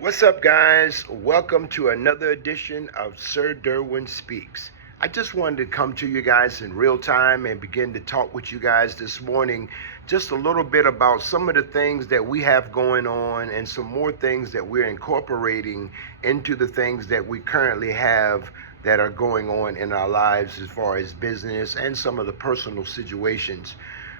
What's up, guys? Welcome to another edition of Sir Derwin Speaks. I just wanted to come to you guys in real time and begin to talk with you guys this morning just a little bit about some of the things that we have going on and some more things that we're incorporating into the things that we currently have that are going on in our lives as far as business and some of the personal situations.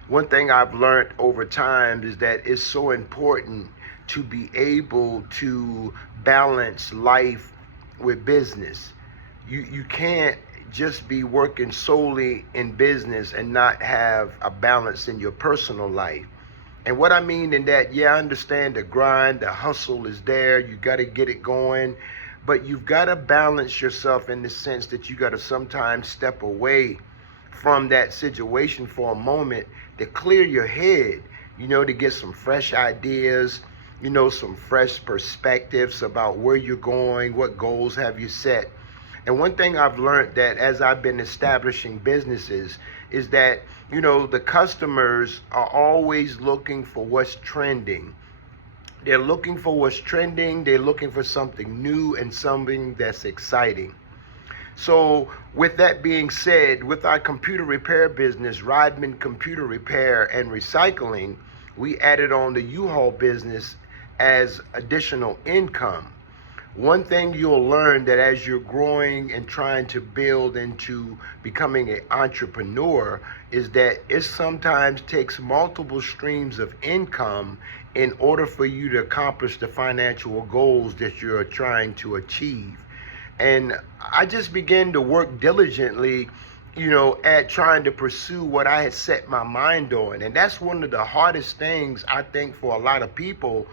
One thing I've learned over time is that it's so important to be able to balance life with business. You can't just be working solely in business and not have a balance in your personal life. And what I mean in that, yeah, I understand the grind, the hustle is there, you got to get it going, but you've got to balance yourself in the sense that you got to sometimes step away from that situation for a moment to clear your head, to get some fresh ideas, some fresh perspectives about where you're going, what goals have you set. And one thing I've learned that as I've been establishing businesses is that, the customers are always looking for what's trending. They're looking for what's trending. They're looking for something new and something that's exciting. So with that being said, with our computer repair business, Rodman Computer Repair and Recycling, we added on the U-Haul business as additional income. One thing you'll learn that as you're growing and trying to build into becoming an entrepreneur is that it sometimes takes multiple streams of income in order for you to accomplish the financial goals that you're trying to achieve. And I just began to work diligently, at trying to pursue what I had set my mind on. And that's one of the hardest things, I think, for a lot of people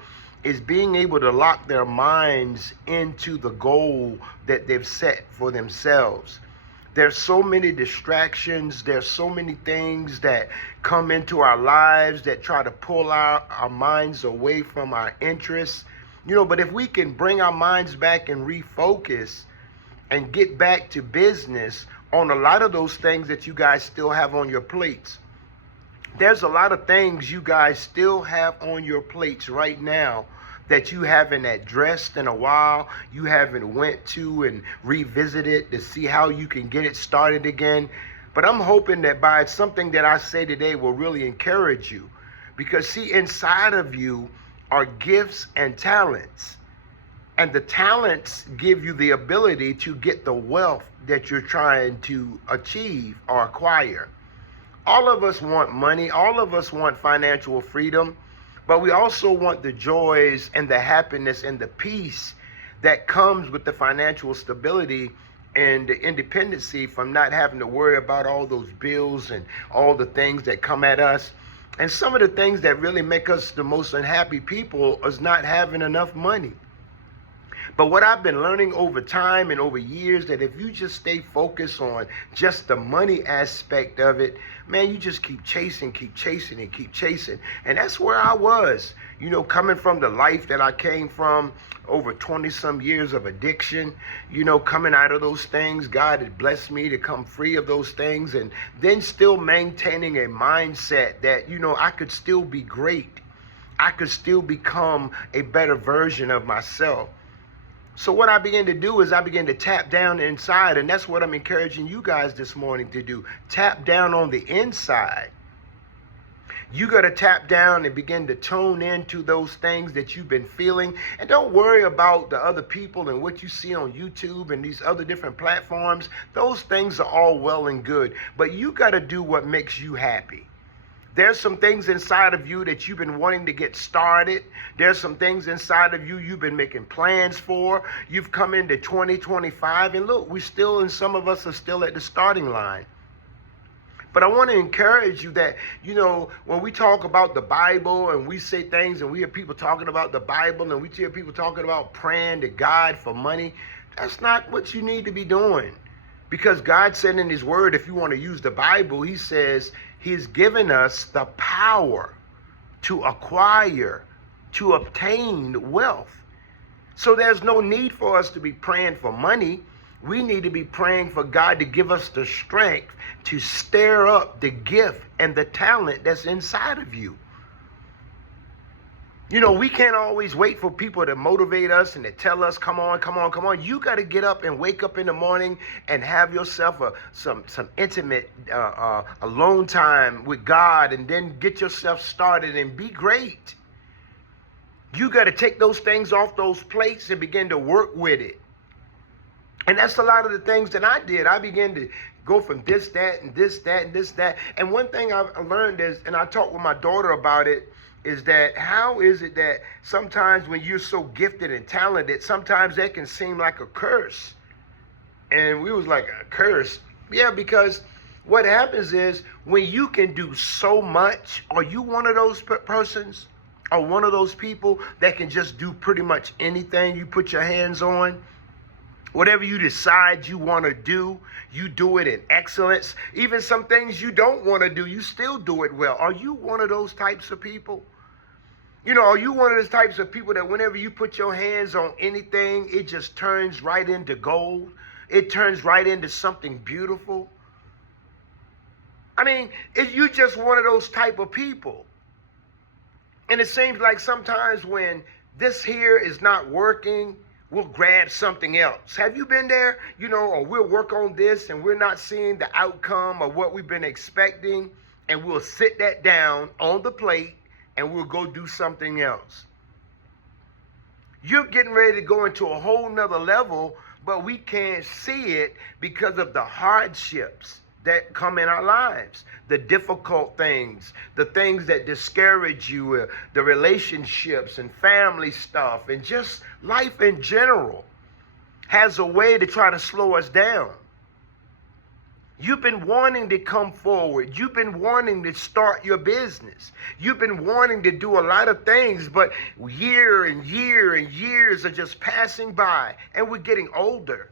is being able to lock their minds into the goal that they've set for themselves. There's so many distractions. There's so many things that come into our lives that try to pull our minds away from our interests. But if we can bring our minds back and refocus and get back to business on a lot of those things that you guys still have on your plates. There's a lot of things you guys still have on your plates right now that you haven't addressed in a while, you haven't went to and revisited to see how you can get it started again. But I'm hoping that by something that I say today will really encourage you. Because see, inside of you are gifts and talents. And the talents give you the ability to get the wealth that you're trying to achieve or acquire. All of us want money. All of us want financial freedom. But we also want the joys and the happiness and the peace that comes with the financial stability and the independency from not having to worry about all those bills and all the things that come at us. And some of the things that really make us the most unhappy people is not having enough money. But what I've been learning over time and over years, that if you just stay focused on just the money aspect of it, man, you just keep chasing and keep chasing. And that's where I was, coming from the life that I came from, over 20 some years of addiction, coming out of those things. God had blessed me to come free of those things, and then still maintaining a mindset that, I could still be great. I could still become a better version of myself. So what I began to do is I began to tap down inside, and that's what I'm encouraging you guys this morning to do. Tap down on the inside. You got to tap down and begin to tune into those things that you've been feeling. And don't worry about the other people and what you see on YouTube and these other different platforms. Those things are all well and good, but you got to do what makes you happy. There's some things inside of you that you've been wanting to get started. There's some things inside of you you've been making plans for. You've come into 2025, and look, some of us are still at the starting line. But I want to encourage you that, when we talk about the Bible and we say things and we hear people talking about the Bible and we hear people talking about praying to God for money, that's not what you need to be doing. Because God said in his word, if you want to use the Bible, he says he's given us the power to acquire, to obtain wealth. So there's no need for us to be praying for money. We need to be praying for God to give us the strength to stir up the gift and the talent that's inside of you. You know, we can't always wait for people to motivate us and to tell us, come on, come on, come on. You got to get up and wake up in the morning and have yourself some intimate alone time with God, and then get yourself started and be great. You got to take those things off those plates and begin to work with it. And that's a lot of the things that I did. I began to go from this, that, and this, that, and this, that. And one thing I learned is, and I talked with my daughter about it, is that how is it that sometimes when you're so gifted and talented, sometimes that can seem like a curse. And we was like, a curse? Yeah, because what happens is when you can do so much, are you one of those persons? Or one of those people that can just do pretty much anything you put your hands on? Whatever you decide you want to do, you do it in excellence. Even some things you don't want to do, you still do it well. Are you one of those types of people? You know, are you one of those types of people that whenever you put your hands on anything, it just turns right into gold? It turns right into something beautiful? I mean, you just one of those type of people. And it seems like sometimes when this here is not working, we'll grab something else. Have you been there? You know, or we'll work on this and we're not seeing the outcome of what we've been expecting, and we'll sit that down on the plate and we'll go do something else. You're getting ready to go into a whole nother level, but we can't see it because of the hardships that come in our lives, the difficult things, the things that discourage you, the relationships and family stuff, and just life in general has a way to try to slow us down. You've been wanting to come forward. You've been wanting to start your business. You've been wanting to do a lot of things, but year and years are just passing by, and we're getting older.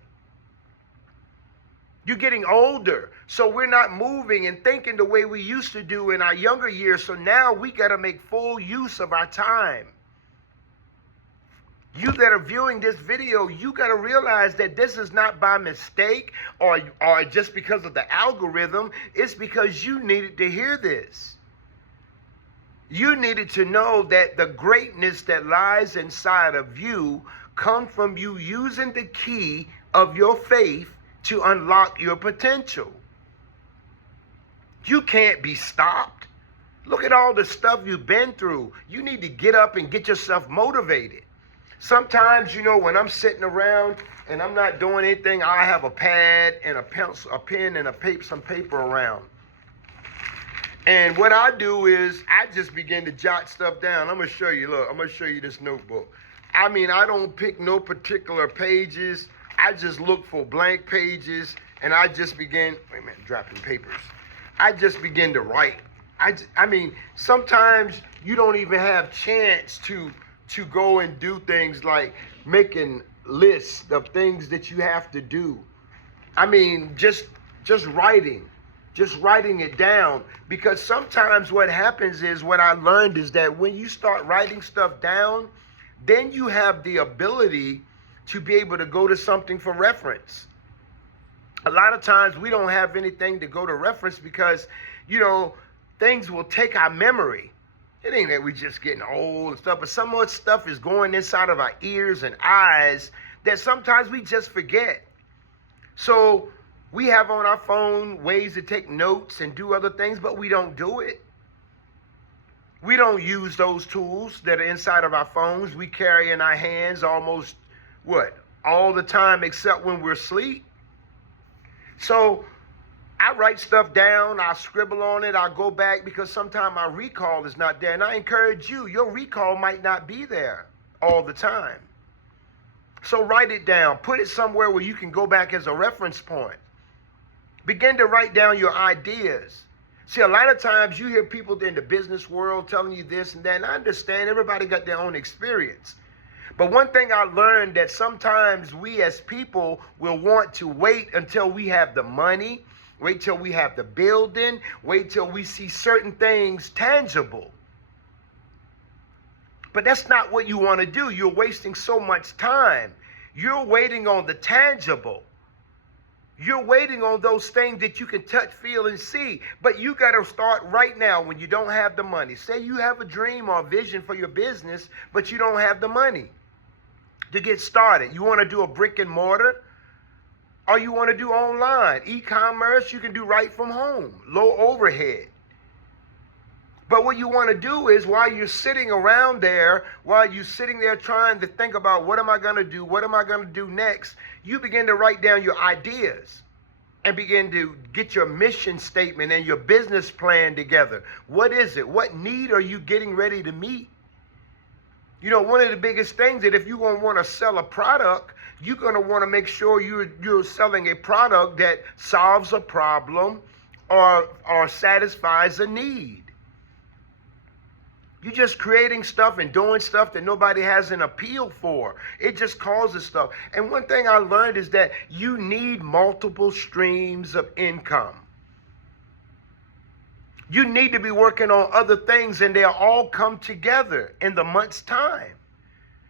You're getting older, so we're not moving and thinking the way we used to do in our younger years. So now we got to make full use of our time. You that are viewing this video, you got to realize that this is not by mistake or just because of the algorithm. It's because you needed to hear this. You needed to know that the greatness that lies inside of you comes from you using the key of your faith to unlock your potential. You can't be stopped. Look at all the stuff you've been through. You need to get up and get yourself motivated. Sometimes, you know, when I'm sitting around and I'm not doing anything, I have a pad and a pencil, a pen and some paper around. And what I do is I just begin to jot stuff down. I'm going to show you. Look, I'm going to show you this notebook. I mean, I don't pick no particular pages. I just look for blank pages and I just begin, wait a minute, dropping papers. I just begin to write. I mean, sometimes you don't even have chance to go and do things like making lists of things that you have to do. I mean, just writing it down, because sometimes what happens is, what I learned is that when you start writing stuff down, then you have the ability to be able to go to something for reference. A lot of times we don't have anything to go to reference because, you know, things will take our memory. It ain't that we just getting old and stuff, but so much stuff is going inside of our ears and eyes that sometimes we just forget. So we have on our phone ways to take notes and do other things, but we don't do it. We don't use those tools that are inside of our phones. We carry in our hands almost, all the time except when we're asleep. So I write stuff down, I scribble on it, I'll go back because sometimes my recall is not there. And I encourage you, your recall might not be there all the time. So write it down, put it somewhere where you can go back as a reference point. Begin to write down your ideas. See, a lot of times you hear people in the business world telling you this and that, and I understand everybody got their own experience. But one thing I learned, that sometimes we as people will want to wait until we have the money, wait till we have the building, wait till we see certain things tangible. But that's not what you want to do. You're wasting so much time. You're waiting on the tangible. You're waiting on those things that you can touch, feel, and see. But you got to start right now when you don't have the money. Say you have a dream or a vision for your business, but you don't have the money to get started. You want to do a brick and mortar, or you want to do online. E-commerce, you can do right from home. Low overhead. But what you want to do is while you're sitting around there, while you're sitting there trying to think about what am I going to do, what am I going to do next, you begin to write down your ideas and begin to get your mission statement and your business plan together. What is it? What need are you getting ready to meet? You know, one of the biggest things that if you're going to want to sell a product, you're going to want to make sure you're selling a product that solves a problem or satisfies a need. You're just creating stuff and doing stuff that nobody has an appeal for. It just causes stuff. And one thing I learned is that you need multiple streams of income. You need to be working on other things, and they'll all come together in the month's time.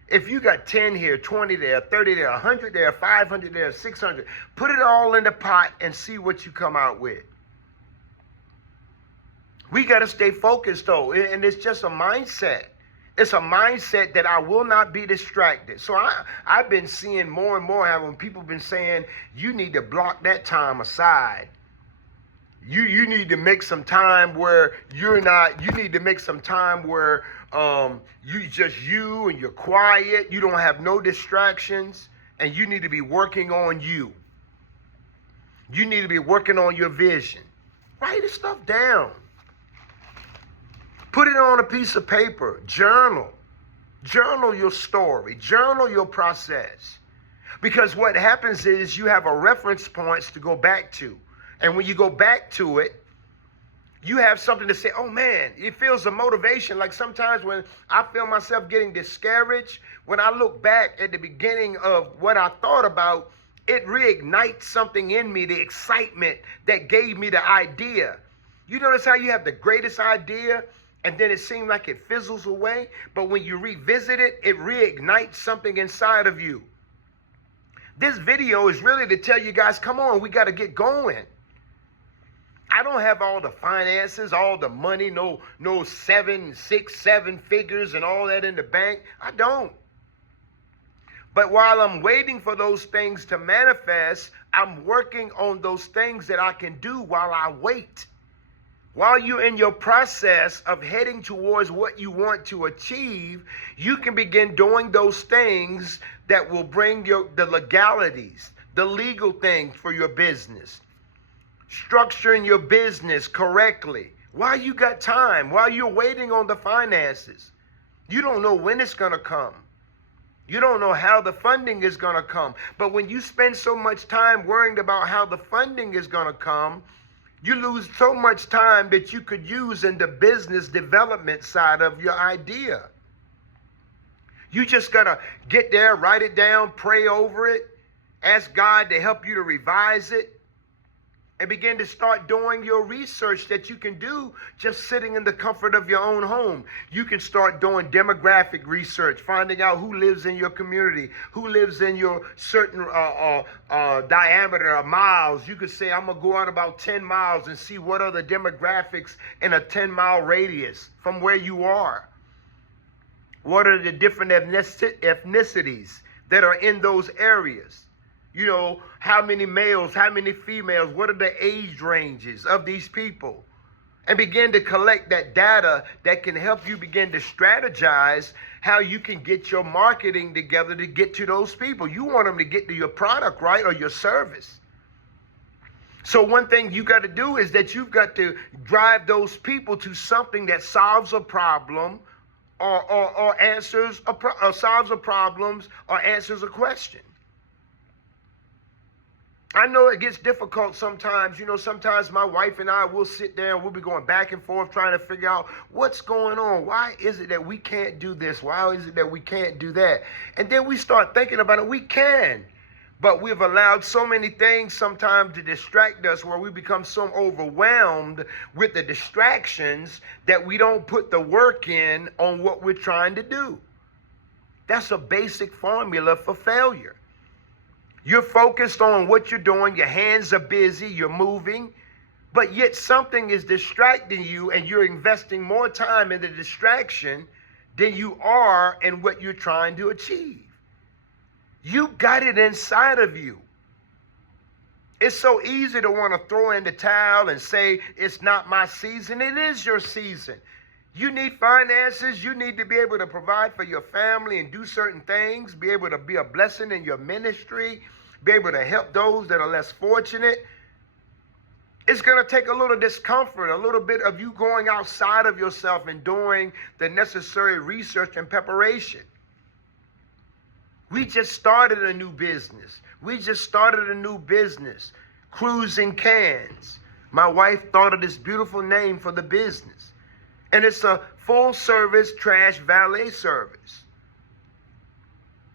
If you got 10 here, 20 there, 30 there, 100 there, 500 there, 600, put it all in the pot and see what you come out with. We got to stay focused, though, and it's just a mindset. It's a mindset that I will not be distracted. So I've been seeing more and more how when people have been saying, you need to block that time aside. You need to make some time where you need to make some time where you and you're quiet. You don't have no distractions, and you need to be working on you. You need to be working on your vision. Write this stuff down. Put it on a piece of paper. Journal. Journal your story. Journal your process. Because what happens is you have a reference points to go back to. And when you go back to it, you have something to say, oh man, it feels a motivation. Like sometimes when I feel myself getting discouraged, when I look back at the beginning of what I thought about, it reignites something in me, the excitement that gave me the idea. You notice how you have the greatest idea and then it seems like it fizzles away, but when you revisit it, it reignites something inside of you. This video is really to tell you guys, come on, we got to get going. I don't have all the finances, all the money, no 7, 6, 7 figures and all that in the bank. I don't. But while I'm waiting for those things to manifest, I'm working on those things that I can do while I wait. While you're in your process of heading towards what you want to achieve, you can begin doing those things that will bring the legalities, the legal things for your business. Structuring your business correctly. While you got time, while you're waiting on the finances. You don't know when it's going to come. You don't know how the funding is going to come. But when you spend so much time worrying about how the funding is going to come, you lose so much time that you could use in the business development side of your idea. You just got to get there, write it down, pray over it, ask God to help you to revise it, and begin to start doing your research that you can do just sitting in the comfort of your own home. You can start doing demographic research, finding out who lives in your community, who lives in your certain diameter of miles. You could say, I'm going to go out about 10 miles and see what are the demographics in a 10-mile radius from where you are. What are the different ethnicities that are in those areas? You know, how many males, how many females, what are the age ranges of these people? And begin to collect that data that can help you begin to strategize how you can get your marketing together to get to those people. You want them to get to your product, right, or your service. So one thing you got to do is that you've got to drive those people to something that solves a problem or answers or solves a problems or answers a question. I know it gets difficult sometimes. You know, sometimes my wife and I will sit there and we'll be going back and forth trying to figure out what's going on. Why is it that we can't do this? Why is it that we can't do that? And then we start thinking about it. We can. But we've allowed so many things sometimes to distract us where we become so overwhelmed with the distractions that we don't put the work in on what we're trying to do. That's a basic formula for failure. You're focused on what you're doing. Your hands are busy. You're moving. But yet something is distracting you, and you're investing more time in the distraction than you are in what you're trying to achieve. You got it inside of you. It's so easy to want to throw in the towel and say, it's not my season. It is your season. You need finances. You need to be able to provide for your family and do certain things, be able to be a blessing in your ministry, be able to help those that are less fortunate. It's going to take a little discomfort, a little bit of you going outside of yourself and doing the necessary research and preparation. We just started a new business. Cruising Cans. My wife thought of this beautiful name for the business. And it's a full service trash valet service.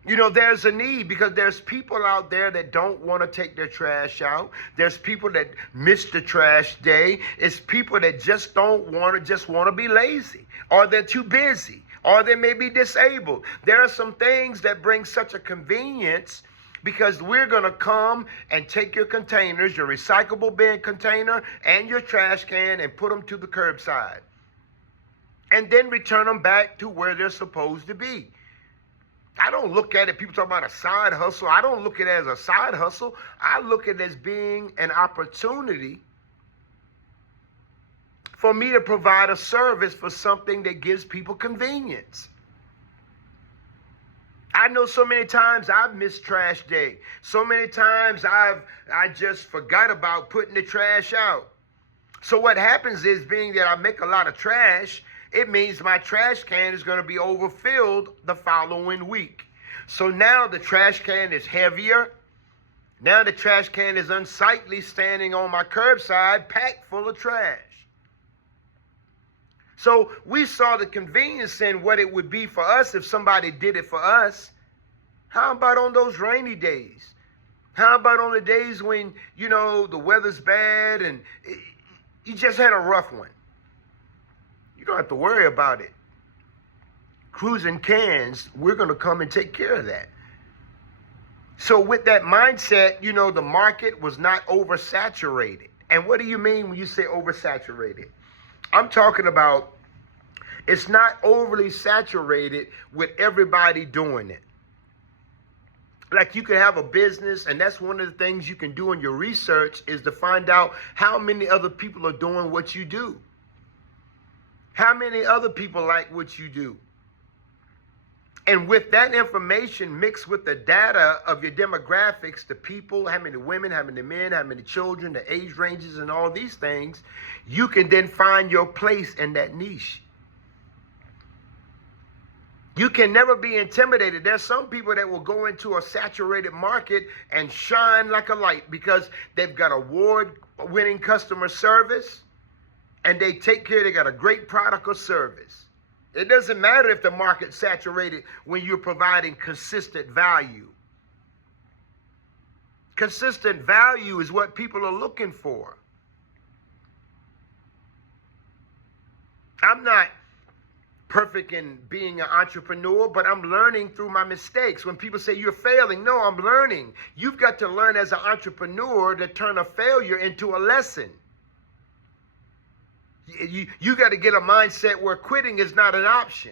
You know, there's a need because there's people out there that don't want to take their trash out. There's people that miss the trash day. It's people that just don't want to be lazy, or they're too busy, or they may be disabled. There are some things that bring such a convenience because we're going to come and take your containers, your recyclable bin container and your trash can, and put them to the curbside, and then return them back to where they're supposed to be. I don't look at it, people talk about a side hustle. I don't look at it as a side hustle. I look at it as being an opportunity for me to provide a service for something that gives people convenience. I know so many times I've missed trash day. So many times I just forgot about putting the trash out. So what happens is, being that I make a lot of trash, it means my trash can is going to be overfilled the following week. So now the trash can is heavier. Now the trash can is unsightly, standing on my curbside, packed full of trash. So we saw the convenience in what it would be for us if somebody did it for us. How about on those rainy days? How about on the days when, you know, the weather's bad and you just had a rough one? You don't have to worry about it. Cruising Cans, we're going to come and take care of that. So with that mindset, you know, the market was not oversaturated. And what do you mean when you say oversaturated? I'm talking about it's not overly saturated with everybody doing it. Like, you can have a business, and that's one of the things you can do in your research, is to find out how many other people are doing what you do. How many other people like what you do? And with that information mixed with the data of your demographics, the people, how many women, how many men, how many children, the age ranges, and all these things, you can then find your place in that niche. You can never be intimidated. There's some people that will go into a saturated market and shine like a light because they've got award-winning customer service, and they got a great product or service. It doesn't matter if the market's saturated when you're providing consistent value. Consistent value is what people are looking for. I'm not perfect in being an entrepreneur, but I'm learning through my mistakes. When people say you're failing, no, I'm learning. You've got to learn as an entrepreneur to turn a failure into a lesson. You got to get a mindset where quitting is not an option.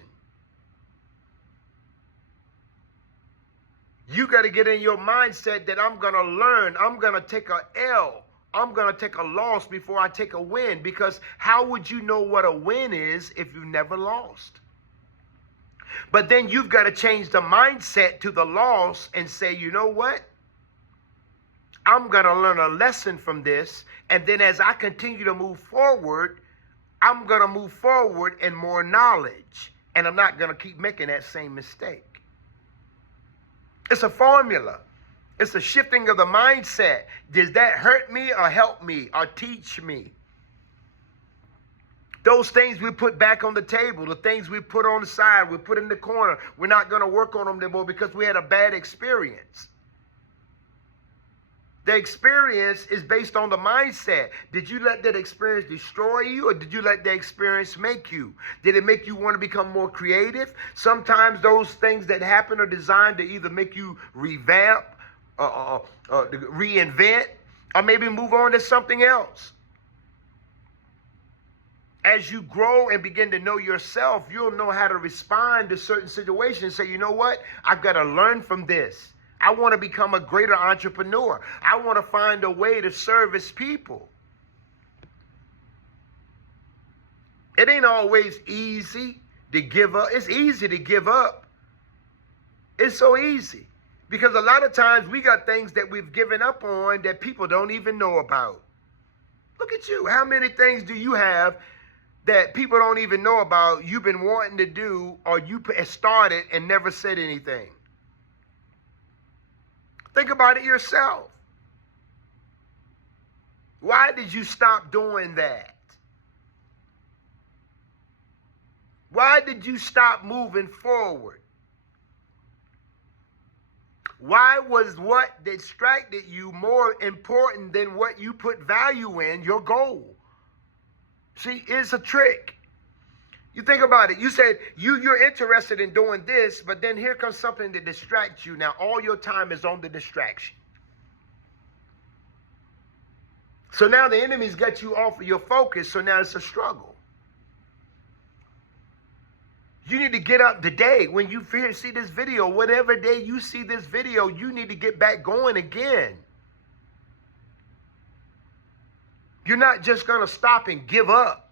You got to get in your mindset that I'm going to learn. I'm going to take a L. I'm going to take a loss before I take a win, because how would you know what a win is if you've never lost? But then you've got to change the mindset to the loss and say, you know what? I'm going to learn a lesson from this. And then as I continue to move forward, I'm going to move forward in more knowledge, and I'm not going to keep making that same mistake. It's a formula. It's a shifting of the mindset. Does that hurt me or help me or teach me? Those things we put back on the table, the things we put on the side, we put in the corner, we're not going to work on them anymore because we had a bad experience. The experience is based on the mindset. Did you let that experience destroy you, or did you let that experience make you? Did it make you want to become more creative? Sometimes those things that happen are designed to either make you revamp reinvent, or maybe move on to something else. As you grow and begin to know yourself, you'll know how to respond to certain situations. Say, you know what? I've got to learn from this. I want to become a greater entrepreneur. I want to find a way to service people. It ain't always easy to give up. It's easy to give up. It's so easy. Because a lot of times we got things that we've given up on that people don't even know about. Look at you. How many things do you have that people don't even know about, you've been wanting to do, or you started and never said anything? Think about it yourself. Why did you stop doing that? Why did you stop moving forward? Why was what distracted you more important than what you put value in, your goal? See, it's a trick. You think about it. You said you're interested in doing this, but then here comes something that distracts you. Now all your time is on the distraction. So now the enemy's got you off of your focus, so now it's a struggle. You need to get up today. When you see this video, whatever day you see this video, you need to get back going again. You're not just going to stop and give up.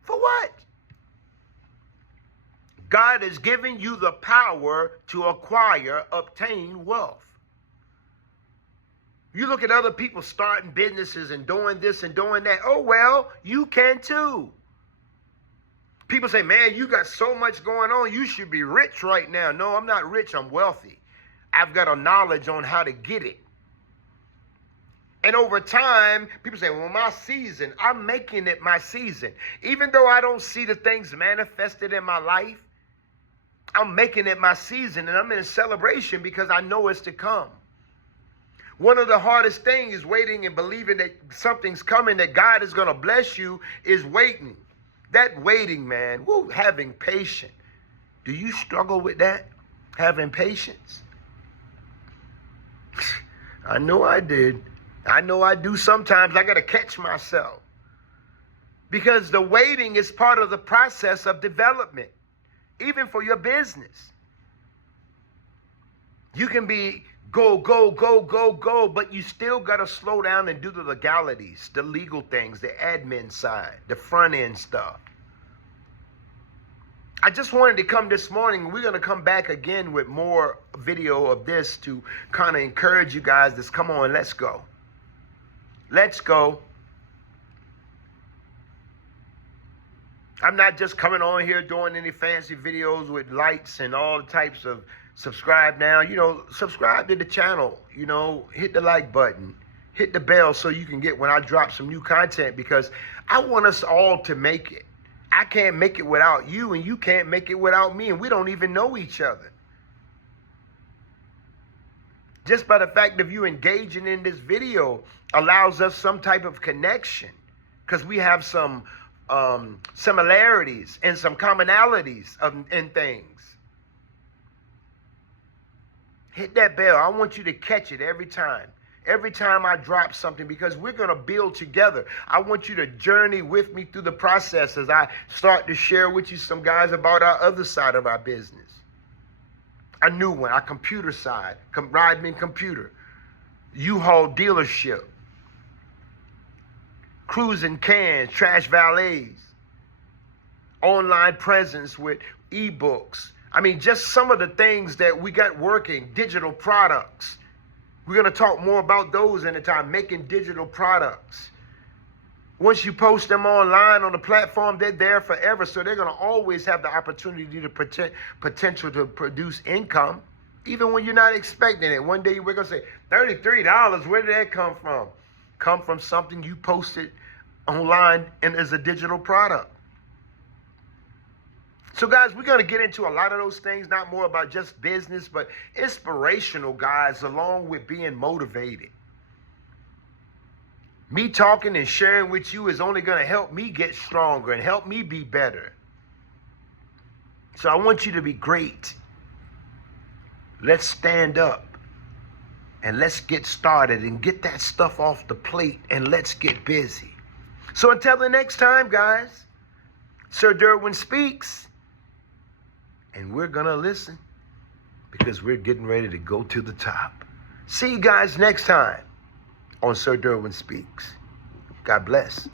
For what? God has given you the power to obtain wealth. You look at other people starting businesses and doing this and doing that. Oh, well, you can too. People say, man, you got so much going on. You should be rich right now. No, I'm not rich. I'm wealthy. I've got a knowledge on how to get it. And over time, people say, well, my season, I'm making it my season. Even though I don't see the things manifested in my life, I'm making it my season, and I'm in a celebration because I know it's to come. One of the hardest things is waiting and believing that something's coming, that God is going to bless you, is waiting. That waiting, man, having patience. Do you struggle with that? Having patience? I know I did. I know I do sometimes. I got to catch myself. Because the waiting is part of the process of development, even for your business. You can be go, but you still got to slow down and do the legalities, the legal things, the admin side, the front end stuff. I just wanted to come this morning. We're going to come back again with more video of this to kind of encourage you guys. This, come on, let's go. Let's go. I'm not just coming on here doing any fancy videos with lights and all types of subscribe now. You know, subscribe to the channel. You know, hit the like button. Hit the bell so you can get when I drop some new content, because I want us all to make it. I can't make it without you, and you can't make it without me, and we don't even know each other. Just by the fact of you engaging in this video allows us some type of connection, because we have some similarities and some commonalities in things. Hit that bell. I want you to catch it every time. Every time I drop something, because we're going to build together. I want you to journey with me through the process as I start to share with you some guys about our other side of our business. A new one, our computer side, Rodman Computer, U-Haul dealership, cruising cans, trash valets, online presence with ebooks. I mean, just some of the things that we got working, digital products. We're going to talk more about those in a time, making digital products. Once you post them online on the platform, they're there forever. So they're going to always have the opportunity to potential to produce income, even when you're not expecting it. One day we're going to say, $33, where did that come from? Come from something you posted online and as a digital product. So guys, we're going to get into a lot of those things, not more about just business, but inspirational, guys, along with being motivated. Me talking and sharing with you is only going to help me get stronger and help me be better. So I want you to be great. Let's stand up and let's get started and get that stuff off the plate and let's get busy. So until the next time, guys, Sir Derwin speaks, and we're going to listen because we're getting ready to go to the top. See you guys next time on Sir Derwin Speaks. God bless.